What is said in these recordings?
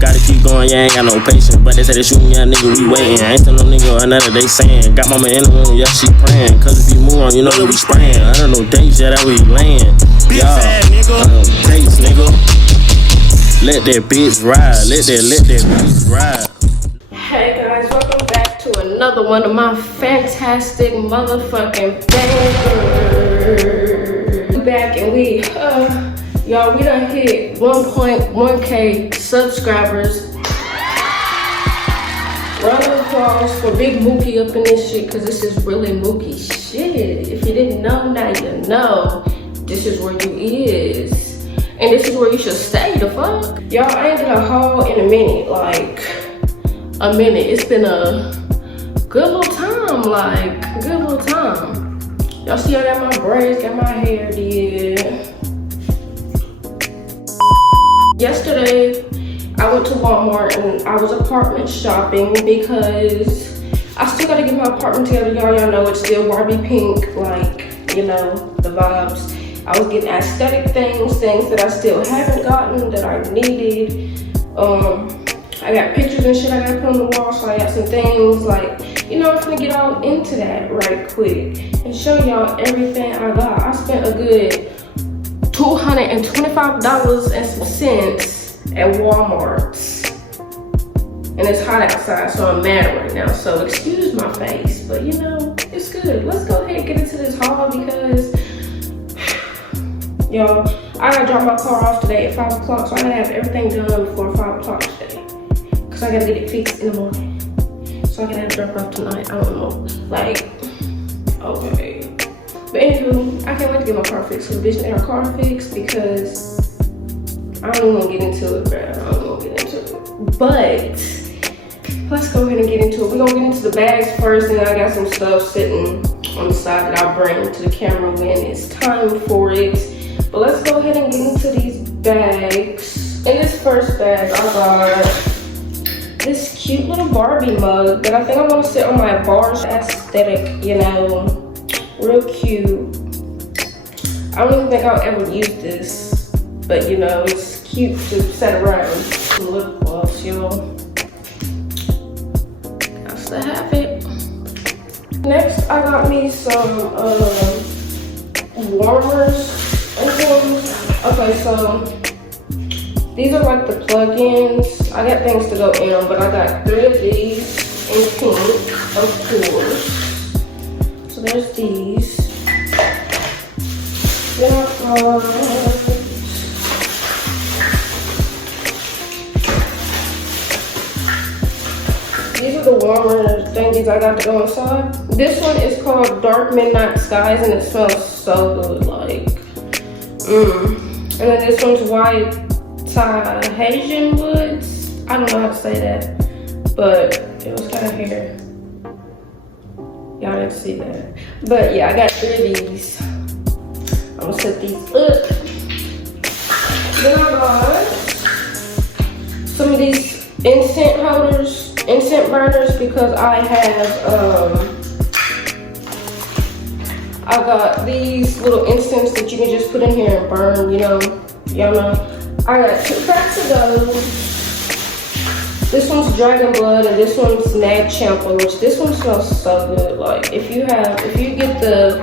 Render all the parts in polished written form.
Gotta keep going, yeah, ain't got no patience. But they say they shooting, yeah, nigga, we waiting. I ain't tell no nigga or nothing they saying. Got mama in the room, yeah, she praying. Cause if you move on, you know that we spraying. I don't know dates, yeah, that we laying. Y'all, dates, nigga. Let that bitch ride, let that bitch ride. Hey guys, welcome back to another one of my fantastic motherfucking bangers. We back and y'all, we done hit 1.1k subscribers. Round of applause for Big Mookie up in this shit, cause this is really Mookie shit. If you didn't know, now you know. This is where you is. And this is where you should stay, the fuck? Y'all, I ain't did a haul in a minute, like a minute. It's been a good little time, like good little time. Y'all see I got my braids, got my hair did. Yesterday, I went to Walmart and I was apartment shopping because I still gotta get my apartment together. Y'all know it's still Barbie pink, like, you know, the vibes. I was getting aesthetic things that I still haven't gotten that I needed. I got pictures and shit I gotta put on the wall, so I got some things like, you know, I'm gonna get all into that right quick and show y'all everything I got. I spent a good $225 and some cents at Walmart. And it's hot outside, so I'm mad right now. So excuse my face, but you know, it's good. Let's go ahead and get into this haul because y'all, I gotta drop my car off today at 5 o'clock, so I gotta have everything done before 5 o'clock today. Cause I gotta get it fixed in the morning. So I gotta drop it off tonight, I don't know. Like, okay. But anywho, I can't wait to get my car fixed. So bitch need her car fixed because I don't even wanna get into it, bro. I don't wanna get into it. But, let's go ahead and get into it. We're gonna get into the bags first, and I got some stuff sitting on the side that I'll bring to the camera when it's time for it. But let's go ahead and get into these bags. In this first bag, I got this cute little Barbie mug that I think I want to sit on my bar aesthetic, you know, real cute. I don't even think I'll ever use this, but you know, it's cute to set around. Some lip gloss, y'all. Got to have it. Next, I got me some warmers. Okay, so these are like the plug-ins. I got things to go in them, but I got 3 of these in pink, of course. So there's these. Then I got these are the warmer thingies I got to go inside. This one is called Dark Midnight Skies and it smells so good, like. And then this one's White Tahitian Woods. I don't know how to say that, but it was kind of here. Y'all didn't see that. But yeah, I got 3 of these. I'm gonna set these up. Then I got some of these incense holders, incense burners, because I have I got these little incense that you can just put in here and burn, you know, y'all know. I got 2 packs of those. This one's Dragon Blood and this one's Nag Champa, which this one smells so good. Like if you get the,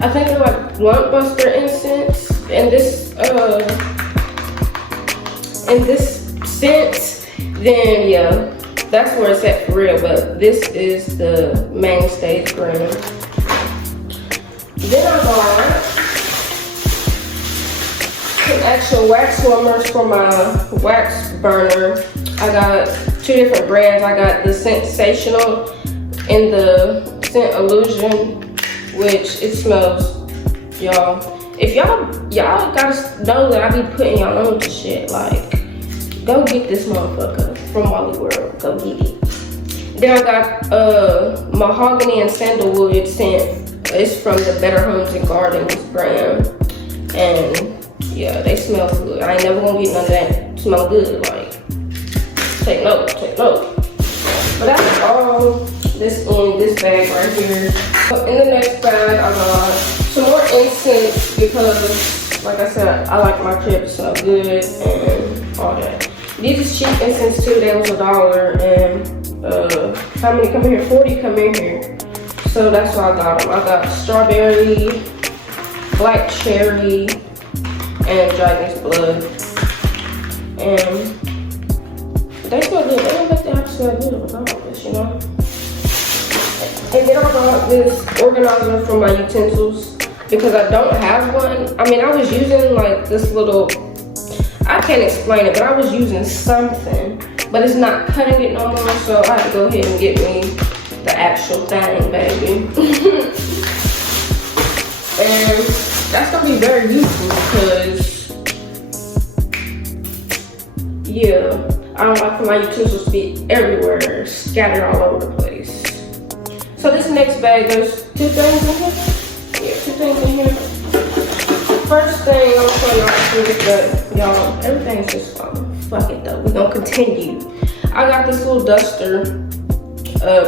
I think they're like Blunt Buster incense and this scent, then yeah, that's where it's at for real. But this is the mainstay brand. Then I got some actual wax warmers for my wax burner. I got 2 different brands. I got the Sensational and the Scent Illusion, which it smells, y'all. If y'all gotta know that I be putting y'all on to shit, like, go get this motherfucker from Wally World. Go get it. Then I got Mahogany and Sandalwood scent. It's from the Better Homes and Gardens brand. And yeah, they smell good. I ain't never gonna get none of that. Smell good, like. Take note, take note. But that's all this in this bag right here. So in the next bag, I got some more incense because, like I said, I like my crib to smell good and all that. These is cheap, and since 2 they was $1, and how many come in here? 40 come in here. So that's why I got them. I got strawberry, black cherry, and dragon's blood. And they smell good. They don't make the house smell good with all this, you know? And then I got this organizer for my utensils because I don't have one. I mean, I was using like this little, I can't explain it, but I was using something, but it's not cutting it no more, so I had to go ahead and get me the actual thing, baby. And that's gonna be very useful because, yeah, I don't like for my utensils to be everywhere, scattered all over the place. So this next bag, there's 2 things in here. Yeah, 2 things in here. First thing I'm showing y'all is that, y'all, everything's just fuck it though. We're gonna continue. I got this little duster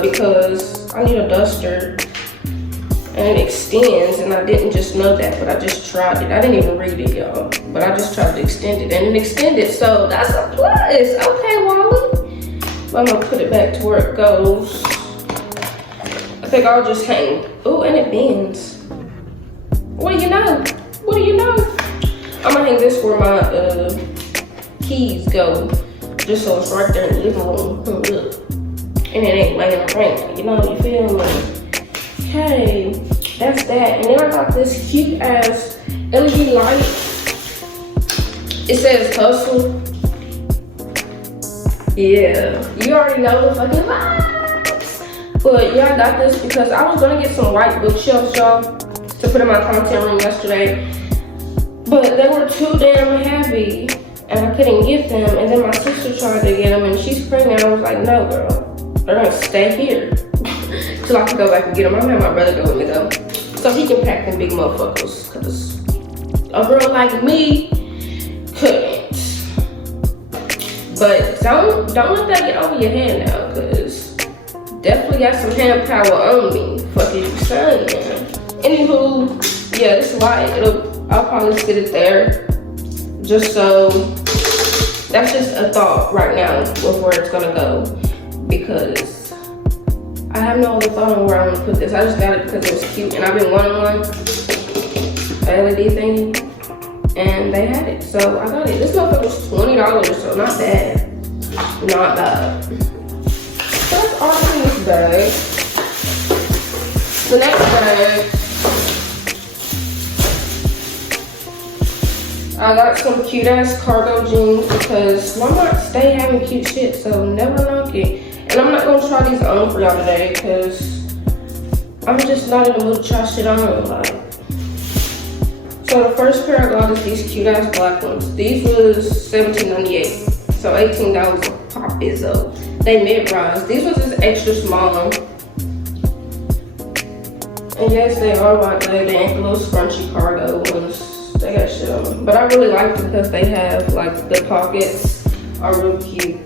because I need a duster and it extends, and I didn't just know that, but I just tried it. I didn't even read it, y'all, but I just tried to extend it, and it extended, so that's a plus. Okay, Wally. But I'm gonna put it back to where it goes. I think I'll just hang. Oh, and it bends. What do you know? What do you know? I'm gonna hang this where my keys go, just so it's right there in the living room. Look. And it ain't laying around, you know, you feel me? Okay, that's that. And then I got this cute ass LED light. It says hustle. Yeah, you already know the fucking vibes. But yeah, I got this because I was gonna get some white bookshelves, y'all, to put in my content room yesterday. But they were too damn heavy and I couldn't get them. And then my sister tried to get them and she's pregnant. I was like, no girl, they're gonna stay here till I can go back and get them. I'm gonna have my brother go with me though, so he can pack them big motherfuckers, cause a girl like me couldn't. But don't let that get over your head now, cause definitely got some hand power on me. Fuck you saying. Anywho, yeah, this light, I'll probably sit it there, just so, that's just a thought right now of where it's gonna go, because I have no other thought on where I want to put this. I just got it because it was cute, and I've been wanting one, a LED thingy, and they had it, so I got it. This motherfucker was $20, so not bad, not bad. So that's all in this bag. The next bag, I got some cute ass cargo jeans because Walmart stay having cute shit, so never knock it. And I'm not gonna try these on for y'all today because I'm just not in the mood to try shit on. Like, so the first pair I got is these cute ass black ones. These was $17.98, so $18 a pop is up. They mid-rise. These ones is extra small. And yes, they are white label. They ain't the little scrunchy cargo ones. They got shit on them. But I really like them because they have, like, the pockets are real cute.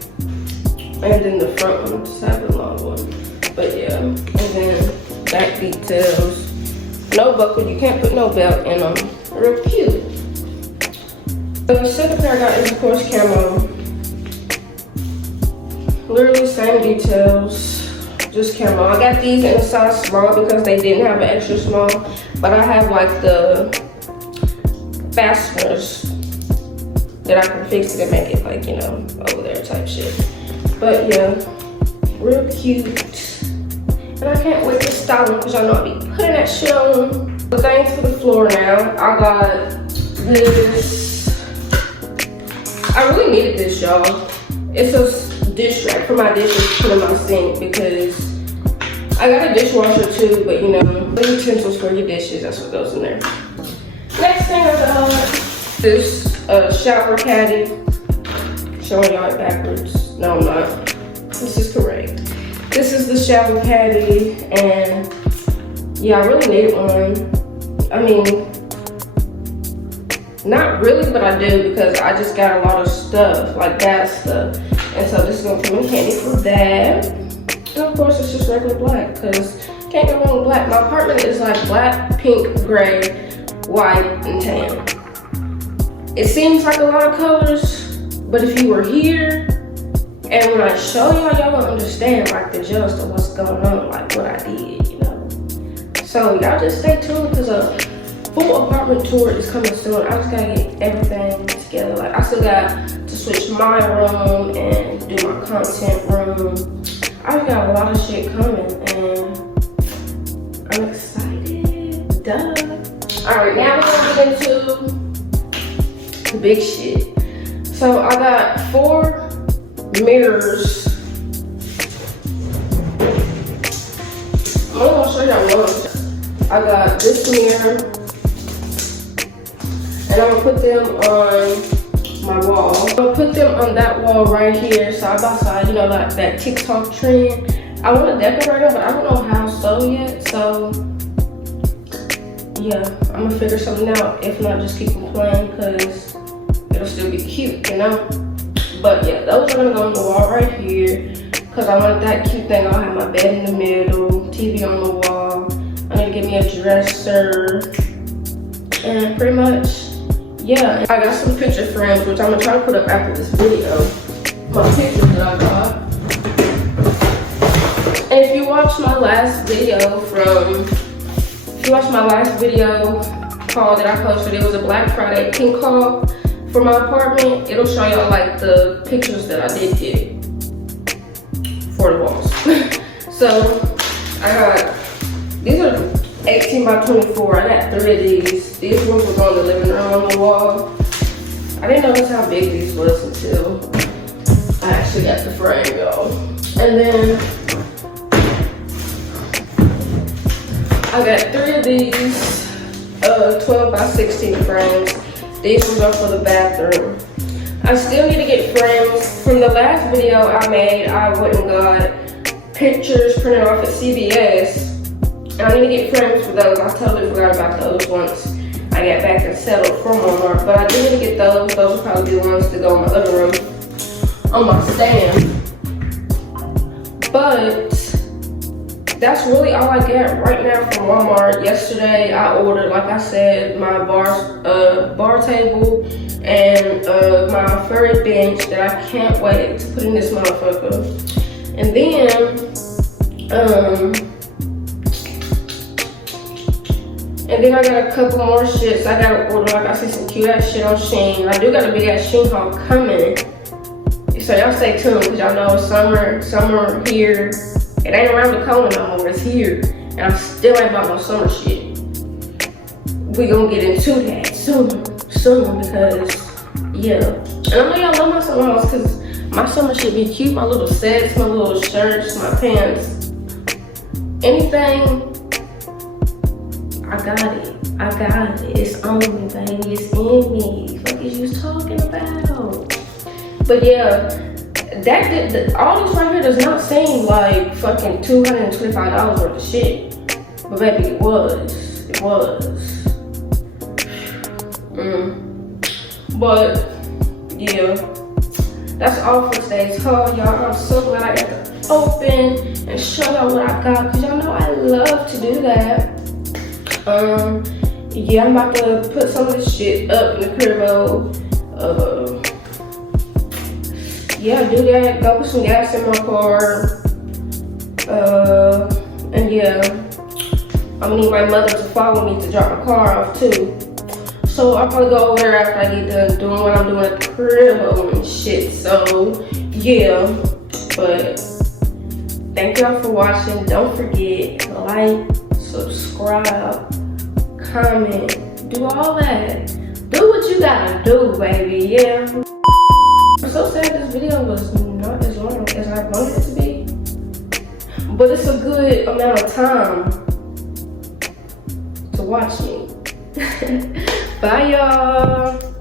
And then the front ones have a long one. But yeah, and then back details. No buckle, you can't put no belt in them. Real cute. The second pair I got is of course camo. Literally same details, just camo. I got these in a size small because they didn't have an extra small, but I have like the fasteners that I can fix it and make it like, you know, over there type shit. But yeah, real cute. And I can't wait to style them because y'all know I be putting that shit on. The things for the floor now, I got this. I really needed this, y'all. It's a dish rack for my dishes to put in my sink because I got a dishwasher too, but you know, the utensils for your dishes, that's what goes in there. Next thing I got this shower caddy. Showing y'all it backwards. No, I'm not. This is correct. This is the shower caddy, and yeah, I really need one. I mean, not really, but I do because I just got a lot of stuff, like that stuff. And so this is gonna come in handy for that. And of course, it's just regular black because can't go wrong with black. My apartment is like black, pink, gray, white, and tan. It seems like a lot of colors, But if you were here, and when I show y'all, y'all don't understand like the gist of what's going on, like what I did, you know. So y'all just stay tuned because a full apartment tour is coming soon. I just gotta get everything together. Like I still got to switch my room and do my content room. I just got a lot of shit coming and I'm excited. Duh. Alright, now we're gonna get into the big shit. So I got 4 mirrors. I'm gonna show y'all one. I got this mirror, and I'm gonna put them on my wall. I'm gonna put them on that wall right here, side by side. You know, like that TikTok trend. I want to decorate them, but I don't know how so yet. So yeah, I'm gonna figure something out. If not, just keep them playing because it'll still be cute, you know. But yeah, those are gonna go on the wall right here because I want that cute thing. I'll have my bed in the middle, TV on the wall. I need to get me a dresser, and pretty much, yeah. I got some picture frames, which I'm gonna try to put up after this video. My pictures that I got. And if you watched my last video haul that I posted, it was a Black Friday pink haul for my apartment. It'll show y'all like the pictures that I did get for the walls. So I got, these are 18 by 24. I got 3 of these. These ones was on the living room on the wall. I didn't notice how big these was until I actually got the frame, y'all. And then I got 3 of these 12 by 16 frames. These ones are for the bathroom. I still need to get frames. From the last video I made, I went and got pictures printed off at CVS. And I need to get frames for those. I totally forgot about those once I got back and settled from Walmart. But I do need to get those. Those will probably be the ones to go in my living room on my stand. But that's really all I get right now from Walmart. Yesterday I ordered, like I said, my bar table and my furry bench that I can't wait to put in this motherfucker. And then I got a couple more shits. I gotta order, like I see some cute ass shit on Shein. I do got a big ass Shein haul coming. So y'all stay tuned because y'all know it's summer here. It ain't around the corner no more, it's here. And I still ain't bought no summer shit. We gonna get into that soon because, yeah. And I know y'all love my summer hauls because my summer shit be cute. My little sets, my little shirts, my pants. Anything, I got it. It's on me, baby. It's in me. What is you talking about? But yeah. All this right here does not seem like fucking $225 worth of shit. But baby, it was. But yeah, that's all for today's haul, y'all. I'm so glad I got to open and show y'all what I got because y'all know I love to do that. Yeah, I'm about to put some of this shit up in the cribbo. Yeah, do that. Go put some gas in my car. And yeah, I'm gonna need my mother to follow me to drop my car off too. So I'll probably go over there after I get done doing what I'm doing at the crib and shit. So yeah, but thank y'all for watching. Don't forget, like, subscribe, comment, do all that. Do what you gotta do, baby, yeah. I'm so sad this video was not as long as I wanted it to be. But it's a good amount of time to watch me. Bye, y'all.